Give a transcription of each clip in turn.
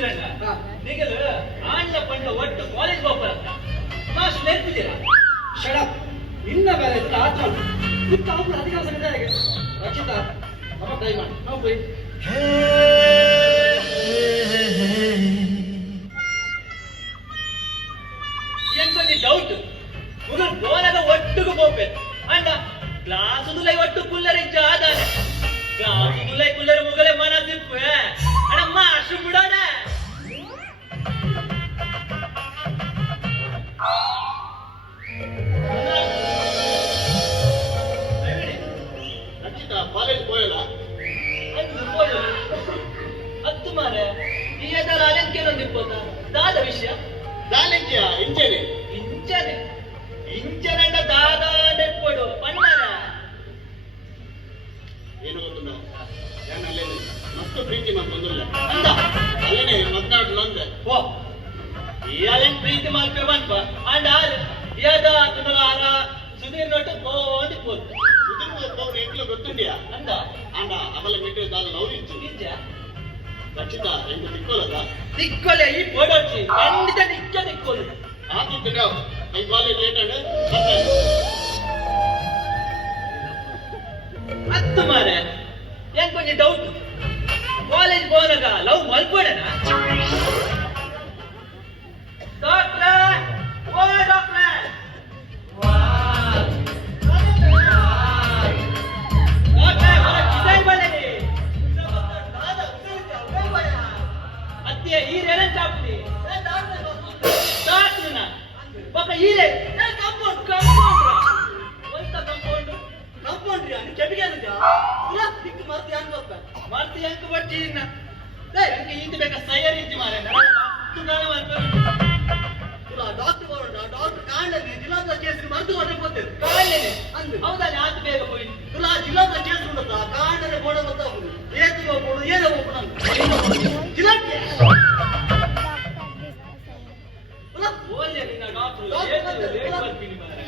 ನೆನಪಿದ್ದೀರಣ್ಣ ನೀಗಲು ಆಂಡ್ಲ ಪಂಡ ಒಟ್ಟು college ಹೋಗ್ಬಾರ master ನೆನಪಿದ್ದೀರಾ shut up ಇನ್ನ ಬೇರೆ ಇದ್ರೆ ಆತ್ಮ ಇತ್ತು ಅವ್ರು ಅಧಿಕಾರ ಸಂಘಟನೆಗೆ ರಕ್ಷಿತ ನಮ್ಮ ದಯಮಾಡಿ ನಾವು ಹೋಗಿ ಎಂಕೊಂದು ಡೌಟ್ ಮುಗಲ್ ಬೋಲಾಗ ಒಟ್ಟಿಗೆ ಹೋಗ್ಬೇಕು ಅಂಡ ಕ್ಲಾಸ್ ದುಲೈ ಒಟ್ಟು ಕುಲ್ಲರ್ ಇಜ್ಜ ಆದಾನೆ ಕ್ಲಾಸ್ ದುಲೈ ಕುಲ್ಲರ್ ಮುಗಲೇ ಮನಸಿಪ್ಪು ಅಣ್ಣ ಮಾಸ್ಟರ್ ಬಿಡೋಣ ಕಾಲೇಜ್ ಹೋಯಲ್ಲ ಹತ್ತು ಮಾರೆ ಈ ಎದರ ಅಲೆನ್ ಕೇಳೊಂದಿಪ್ಪೋದ ದಾದ ವಿಷಯ ದಾಲೆಂಜಿಯ ಇಂಚನೆ ಇಂಚನೆ ಇಂಚನಂಡ ದಾದ ನೆಪ್ಪಡು ಪಣ್ಣಾರ ಏನು ಗೊತ್ತುಂಟ ನಾನು ಅಲ್ಲೇನೆ ಮಸ್ತ್ ಪ್ರೀತಿ ಬಂದಿಲ್ಲ ಅಂದ ಅಲ್ಲೇನೆ ಮದ್ನಾಡ್ಲು ಅಂದೆ ಓ ಈ ಅಲೆನ್ ಪ್ರೀತಿ ಮಾಡ್ಕೊ ಬಂದ್ಪ ಅಂಡ ಯಾದ ತುನಗಾರ ಸುಧೀರ್ ನೋಟು ಓದಿಪ್ಪೋದು ಸುಧೀರ್ ಎಂಟ್ಲು ಗೊತ್ತುಂಡಿಯಾ ಅಂದ ಅಂಡ ಅವಲ ಮೀಟರ್ ದಾಲ ಲವ್ ಇತ್ತು ನಿಜ ರಕ್ಷಿತ ಎಂತ ತಿಕ್ಕೋಲದ ತಿಕ್ಕೊಲೆ ಈ ಬೋಡೋಚಿ ಖಂಡಿತ ನಿಜ ತಿಕ್ಕೋಲು ಆದಿತ್ತು ನಾವು ಈ ಕಾಲೇಜ್ ಲೇಟ್ ಅಂಡ್ ಹತ್ತು ಮಾರೆ ಏನ್ ಕೊಂಚ ಡೌಟ್ ಕಾಲೇಜ್ ಹೋದಾಗ ಲವ್ ಮಲ್ಕೊಡಣ ಡಾಕ್ಟ್ರೆ ಓ ಡಾಕ್ಟ್ರೆ ಅತ್ತಿಯ ಹೀರೇನ ಚಾಪ್ತಿ ಡಾಕ್ಟ್ರನ ಪಕ್ಕ ಹೀರೆ ಕಂಪೌಂಡ್ ಕಂಪೌಂಡ್ರ ಒಂತ ಕಂಪೌಂಡ್ ಕಂಪೌಂಡ್ರಿ ಅನ್ನು ಕೆಬಿಗೆ ಅನ್ನಜ ಪುರಾ ದಿಕ್ಕು ಮರ್ತಿ ಅನ್ಕೊಪ್ಪ ಮರ್ತಿ ಅಂಕ ಬರ್ತಿ ಇನ್ನ ಅಂಕೆ ಇಂತ ಬೇಕ ಸೈಯರ್ ಇಜ್ಜಿ ಮಾರೆ ತುಗಾನ ಪುರಾ ಡಾಕ್ಟರ್ ಬರೋಣ ಡಾಕ್ಟರ್ ಕಾಂಡನೆ ಜಿಲ್ಲಾ ಕೇಸ್ ಮರ್ದು ಹೊರಗೆ ಹೋಗ್ತೇವೆ ಕಾಂಡನೆ ಅಂದು ಹೌದಾ ಆತು ಬೇಗ ಹೋಗಿ ಪುರಾ ಜಿಲ್ಲಾ ಕೇಸ್ ಉಂಟಾ ಕಾಂಡನೆ ಬೋಡ ಗೊತ್ತಾಗುದು ಏತು ಹೋಗ್ಬೋದು ಏನೋ ಹೋಗ್ಬೋದು ಜಿಲ್ಲಾ ಓಲ್ಯ ನಿನ್ನ ಡಾಕ್ಟರ್ ಲೇಟ್ ಬರ್ತೀನಿ ಮಾರೆ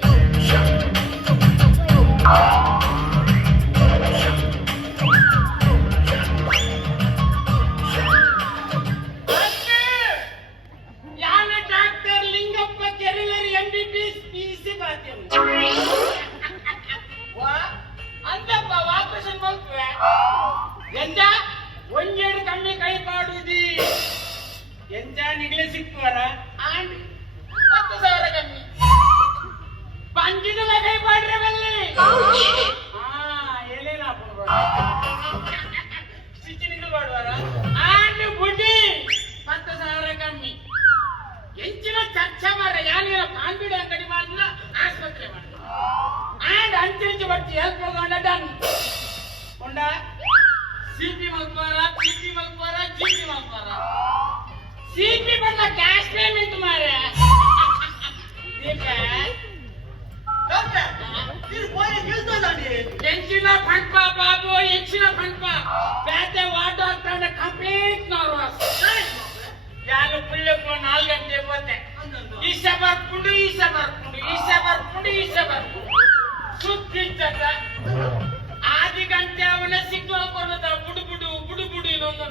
ಆದಿ ಗಂಟೆ ಅವನ ಸಿಗ್ನಲ್ ಕೊಡದ ಬುಡು ಬುಡು ಬುಡು ಬುಡು ಇನ್ನೊಂದು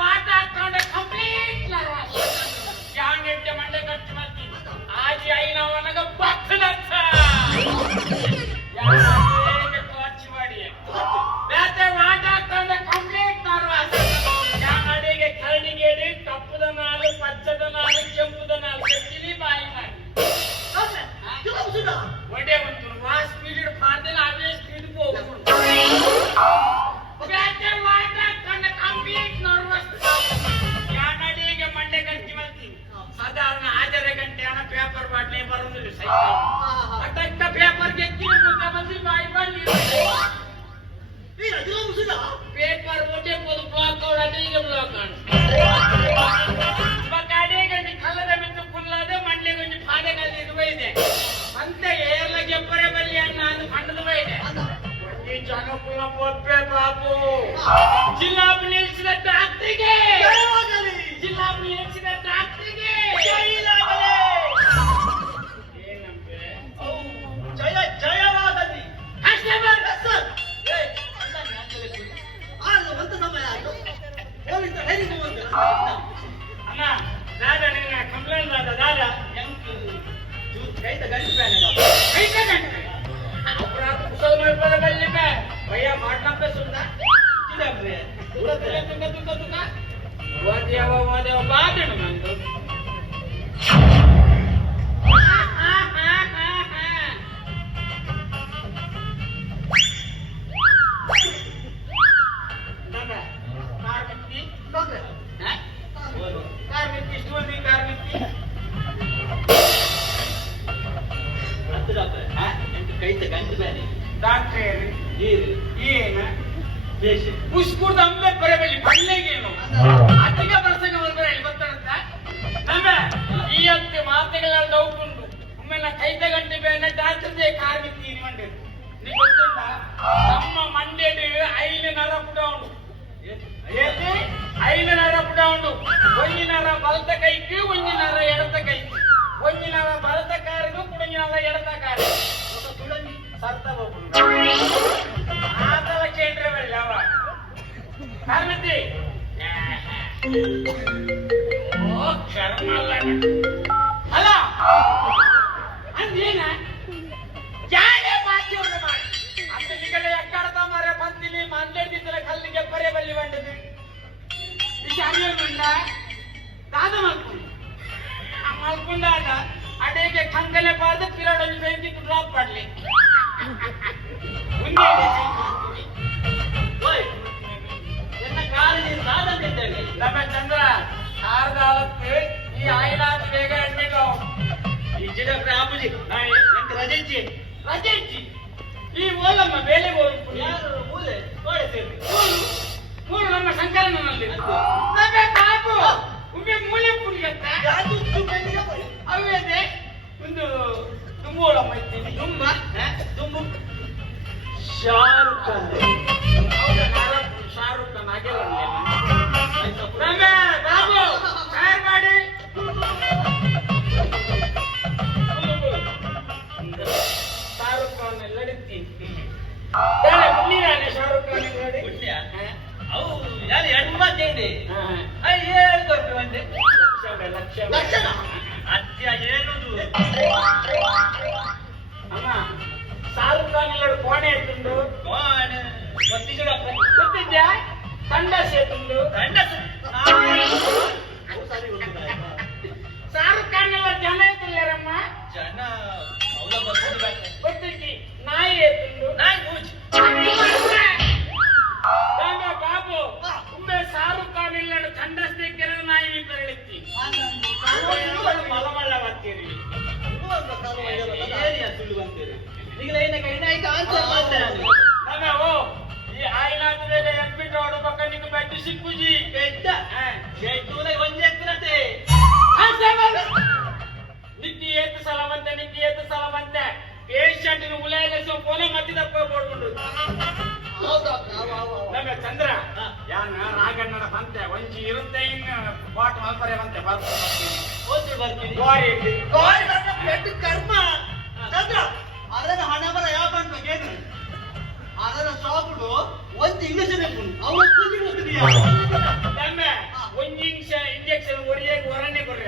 ವಾಟ ಹಾಕೊಂಡೆ ಕಂಪ್ಲೀಟ್ ಯಾಕೆ ಮಂಡೆ ಖರ್ಚು ಮಾಡ್ತೀನಿ ಆಜಿ ಐನವನಗ ಪಕ್ಕದತ್ತ ಖರ್ಚು ಮಾಡಿ ಬೇತೆ ವಾಟ ಹಾಕೊಂಡೆ ಕಂಪ್ಲೀಟ್ ನರ್ವಸ್ ಯಾಡಿಗೆ ಕರಡಿಗೇಡಿ ಕಪ್ಪುದ ನಾಳು ಪಚ್ಚದ ನಾಳು ಕೆಂಪುದ ನಾಳು ಕೆತ್ತಿಲಿ ಬಾಯಿ ಮಾಡಿ ಒಡೆ ಒಂದು ವಾಸ್ ಪೀರಿಯಡ್ ಮಾಡ್ದೇನೆ ಅವೇ ಸ್ಪೀಡ್ ಹೋಗ್ಬೋದು ಬೇತೆ ವಾಟ ಹಾಕೊಂಡೆ ಕಂಪ್ಲೀಟ್ ನರ್ವಸ್ ಯಾಡಿಗೆ ಮಂಡೆ ಖರ್ಚು ಮಾಡ್ತೀನಿ ಸಾಧಾರಣ ಹಾಜರ ಗಂಟೆ ಹಣ ಪೇಪರ್ ಬಾಟ್ಲೆ ಬರುವುದಿಲ್ಲ ಸೈಕಲ್ ಅಟಕ್ಕ ಪೇಪರ್ ಗೆತ್ತೀನಿ ಮುಂದೆ ಬಂದು ಬಾಯಿ ಮಾಡಿ ಪೇಪರ್ ಓಟೆ ಪೋದು ಬ್ಲಾಕ್ ಅವಡದೆ ಈಗ ಬ್ಲಾಕ್ ಕಾಡೆ ಗಂಟೆ ಕಲ್ಲದ ಬಿದ್ದು ಕುಲ್ಲದೆ ಮಂಡ್ಲೆ ಗಂಟೆ ಪಾದೆಗಲ್ಲಿ ಇರುವ ಇದೆ ಅಂತ ಏರ್ಲ ಗೆಪ್ಪರೆ ಬಲ್ಲಿ ಅನ್ನ ಅದು ಕಂಡದ ಇದೆ ಈ ಜನಕುಲ ಪೊಪ್ಪೆ ಬಾಬು ಜಿಲ್ಲಾಪು ನಿಲ್ಲಿಸಿದ ಡಾಕ್ಟ್ರಿಗೆ ಜಿಲ್ಲಾಪು ನಿಲ್ಲಿಸಿದ ಡಾಕ್ಟ್ರಿಗೆ ಏನಂತೆ ಜಯ ಜಯವಾಗಲಿ ಅಷ್ಟೇ ಭಯ ಮಾಡ್ನಪ್ಪೆ ಸುಂದ ಡಾಕ್ಟ್ರೆ ಓದ್ಯಾವ ಬಾದಣ ನಂದು ಕಾರ್ಮಿತಿ ಡಾಕ್ಟ್ರೆ ಕಾರ್ಮಿತಿ ಇಷ್ಟು ಮಂದಿ ಕಾರ್ಮಿತಿ ಹತ್ತು ಡಾಕ್ಟ್ರೆ ಎಂಟು ಕೈತ ಗಂಟು ಬೇರೆ ಡಾಕ್ಟ್ರೇ ನೀರು ಏನ ಬೇಷ ಪುಷ್ಕೂರ್ದ ಅಂಬೆ ಬರಬಲ್ಲಿ ಬಳ್ಳೆಗೇನು ಅತ್ತಿಗ ಪ್ರಸಂಗ ಬಂದ್ರೆ ಗೊತ್ತಾಗುತ್ತಾ ನಮ್ಗೆ ಈ ಅಂತೆ ಮಾತೆಗಳೆಲ್ಲ ಡೌಟುಂಟು ಒಮ್ಮೆ ನಾ ಕೈತ ಗಂಟೆ ಬೇನೆ ಡಾಕ್ಟರ್ದೇ ಕಾರ್ಮಿತಿ ಮಂಡ್ಯ ನೀ ಗೊತ್ತುಂಟ ನಮ್ಮ ಮಂಡ್ಯದ ಐದು ನರ ಪುಟ ಉಂಟು ಏಕೆ ಐದು ನರ ಪುಟ ಉಂಟು ಒಂಜಿನರ ಬಲತ ಕೈക്ക് ಒಂಜಿನರ ಎಡತ ಕೈക്ക് ಒಂಜಿನರ ಬಲತ ಕಾರಿಗೂ ಕುಡಂಜಿನರ ಎಡತ ಕಾರಿ ಸರ್ತ ಹೋಗ್ಬಿಡು ಆತಲ ಕೇಂದ್ರ ಬರಲಿ ಅವ ಕಾರ್ಮಿತಿ ಓ ಕರ್ಮ ಅಲ್ಲ ಅಂದೇನ ಯಾರೇ ಬಾಕಿಯವ್ರ ಮಾಡಿ ಅಂತ ನಿಗಳೆ ಎಕ್ಕಡತ ಮಾರ ಬಂದಿನಿ ಮಂಡ್ಯದಿದ್ದಲ ಕಲ್ಲಿಗೆ ಬರೆ ಬಲ್ಲಿ ಬಂಡದು ವಿಚಾರಿಯೋನುಂಡ ದಾದ ಮಲ್ಕೊಂಡಾಗ ಅಡೆಗೆ ಕಂಕಲೆ ಬಾರ್ದು ಪಿರಾಡಲ್ಲಿ ಬೇಂದಿ ಡ್ರಾಪ್ ಮಾಡ್ಲಿ ಎನ್ನ ಕಾಲಿನ ಸಾಧನೆ ನಮ್ಮ ಚಂದ್ರ ಆರ್ದಾಳಕ್ಕೆ ಈ ಆಯ್ಲಾದ ಬೇಗ ಅಡ್ಮಿಟ್ ಈ ಡಾಕ್ಟ್ರೆ ಆಪುಜಿ ಎಂತ ರಜೆ ಇಚ್ಚಿ ರಜೆ ಇಚ್ಚಿ ಈ ಓಲಮ್ಮ ಬೇಲೆ ಹೋಗ್ಬಿಟ್ಟು ಯಾರು ಮೂಲೆ ಕೋಡೆ ಸೇರಿ ಮೂರು ನಮ್ಮ ಸಂಕಲನದಲ್ಲಿ ನಮ್ಮ ಕಾಪು ಒಮ್ಮೆ ಮೂಲೆ ಪುಡಿಗತ್ತ ಅವೇದೆ ಒಂದು ತುಂಬೋಳಮ್ಮ ಇದ್ದೀನಿ ತುಂಬ ತುಂಬು ಶಾರುಖ್ ಖಾನ್ ಹೌದಾ ಶಾರುಖ್ ಖಾನ್ ಆಗಿಲ್ಲ ನಮ್ಮ ಬಾಬು ತಯಾರು ಮಾಡಿ ಶಾರುಖ್ ಖಾನ್ ಲಡಿತಿ ಯಾರೇ ಮುನ್ನಿರಾನೆ ಶಾರುಖ್ ಖಾನ್ ನೋಡಿ ಪುಣ್ಯ ಅವು ಯಾರು ಎರಡು ಮಾತೇನೆ ಏನು ಕೊಟ್ಟು ಬಂದೆ ಲಕ್ಷಣ ಅತ್ಯ ಹೇಳುದು ಅಮ್ಮ ಶಾರುಖ್ ಖಾನ್ ಎಲ್ಲ ಕೋಣೆ ಎತ್ತುಂಡು ಗೊತ್ತಿದ್ದು ಡಾಕ್ಟ್ರೆ ಗೊತ್ತಿದ್ಯಾ ತಂಡ ಸೇತುಂಡು ಗಂಡಸು ಸರಿ ಶಾರುಖ್ ಖಾನ್ ಎಲ್ಲ ಜನ ಎತ್ತುಲ್ಲಾರಮ್ಮ ಜನ ಅವಳ ಬರ್ಬೋದು ಡಾಕ್ಟ್ರೆ ಗೊತ್ತಿದ್ದಿ ನಾಯಿ ಎತ್ತುಂಡು ನಾಯಿ ಮೂಜ್ ಬಾಬು ಒಮ್ಮೆ ಶಾರುಖ್ ಖಾನ್ ಇಲ್ಲ ತಂಡಸ್ತೆ ಕೆಲವು ನಾಯಿ ಬೆರಳಿತ್ತಿ ಮಲಮಲ್ಲ ಬರ್ತೀರಿ ಸುಳ್ಳು ಬಂತೀರಿ ಈಗಲೇ ಏನ ಕೈ ಆಯ್ತು ಆನ್ಸರ್ ಮಾಡ್ತೇನೆ ನಮ್ಮ ಓ ಈ ಆಯ್ನಾದ ಬೇಗ ಎಡ್ಮಿಟ್ ಆಡೋ ಪಕ್ಕ ನಿಂಗೆ ಬೆಟ್ಟು ಸಿಕ್ಕುಜಿ ಬೆಟ್ಟ ಬೆಟ್ಟೂಲೆ ಒಂದೇ ಎತ್ತಿರತೆ ನಿಕ್ಕಿ ಏತ್ತು ಸಲ ಬಂತೆ ಪೇಷಂಟ್ ಉಲಾಯಿಸೋ ಪೋಲೆ ಮತ್ತಿದಪ್ಪ ಓಡ್ಕೊಂಡು ನಮ್ಮ ಚಂದ್ರ ಯಾನ ರಾಗಣ್ಣನ ಬಂತೆ ಒಂಜಿ ಇರುತ್ತೆ ಇನ್ನು ಬಾಟ್ ಮಲ್ಪರೆ ಬಂತೆ ಬರ್ತೀನಿ ಗೋರಿ ಬೆಟ್ಟು ಕರ್ಮ ಚಂದ್ರ ಅದರ ಹಣ ಬರ ಯಾವ ಏನು ಅದರ ಶಾಪುಡು ಒಂದು ಇಂಗ್ಲಿಷ್ ಅವರ ಕೂಲಿ ಹೋಗ್ತಿದೀಯಾ ನಮ್ಮ ಒಂಜಿ ಇಂಜೆಕ್ಷನ್ ಒರಿಯಾಗಿ ಹೊರನೆ ಕೊಡ್ರಿ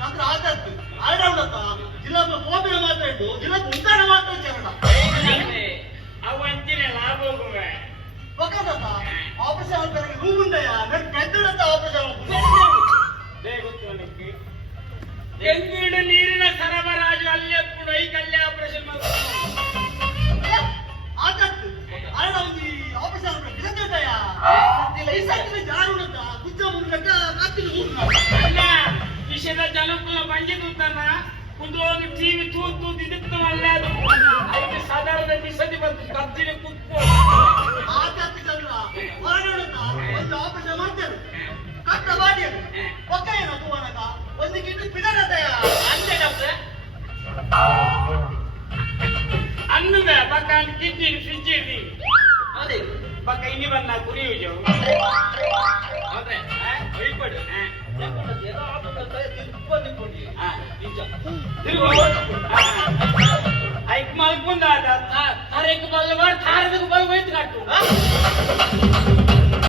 ಚಂದ್ರ ಆದದ್ದು ಆಲ್ರೌಂಡ್ ಅಂತ ಜಿಲ್ಲಾ ಫೋಬಿಯ ಮಾತಾಡು ಜಿಲ್ಲಾ ಉಂಟಾಣ ಮಾತಾಡ್ತಾರಣ ಅವು ಅಂತಿನ ಲಾಭ ಹೋಗುವೆ ಗೊತ್ತಾದ ಆಪರೇಷನ್ ಆಗ್ತಾರೆ ಹೂಗುಂದಯ್ಯ ನನ್ನ ಬೆಟ್ಟದಂತ ಆಪರೇಷನ್ ಗೊತ್ತು ನನಗೆ ಕೆಂಗೀಡು ನೀರಿನ ಸರಬರಾಜು ಅಲ್ಲೇ ಕೂಡ ಈ ಕಲ್ಲೆ ಆಪರೇಷನ್ ಆದದ್ದು ಅಲ್ಲ ಒಂದು ಆಪರೇಷನ್ ಬಿಡದಯ್ಯ ಈ ಸತ್ತಿನ ಜಾರುಣತ ಕುಚ್ಚ ಮುರುಗಟ್ಟ ಕಾತಿನ ಅಲ್ಲ ವಿಷಯದ ಜನಕ್ಕೂ ಬಂಜಿದ್ದಾನ ಕುಂದ್ರೋಗಿ ಟಿವಿ ತೂತು ದಿದ್ದು ಅಲ್ಲ ಅದು ಅದಕ್ಕೆ ಸಾಧಾರಣ ದಿಸದಿ ಬಂತು ಕತ್ತಿನ ಕುತ್ತು ಆದದ್ದು ಚಂದ್ರ ಹೊರಡೋಣತ ಒಂದು ಆಪರೇಷನ್ ಮಾಡ್ತಾರೆ ಕಟ್ಟ ಬಾಡಿ ಒಕ್ಕ ಏನೋ ತೂವನಕ ಒಂದು ಕಿಟ್ಟು ಬಿಡದಯ್ಯ ಅಂತೆ ಡಾಕ್ಟ್ರೆ ಅನ್ನುವೆ ಬಕ್ಕ ಕಿಡ್ನಿ ಫ್ರಿಜ್ ಇಡಿ ಅದೇ ಬಕ್ಕ ಇಲ್ಲಿ ಬಂದ ಕುರಿಯುಜು ಆದ್ರೆ ಹೊಯ್ಪಡು ಏನೋ ಆಪರೇಷನ್ ತಿಳ್ಕೊಂಡು ನಿಜ ಐಕ್ ಮಲ್ಕೊಂಡ ತಾರಕ್ಕೆ ಬಲ್ಲ ಮಾಡಿ ತಾರದಕ್ಕೆ ಬಲ್ ಹೋಯ್ತು ಕಟ್ಟು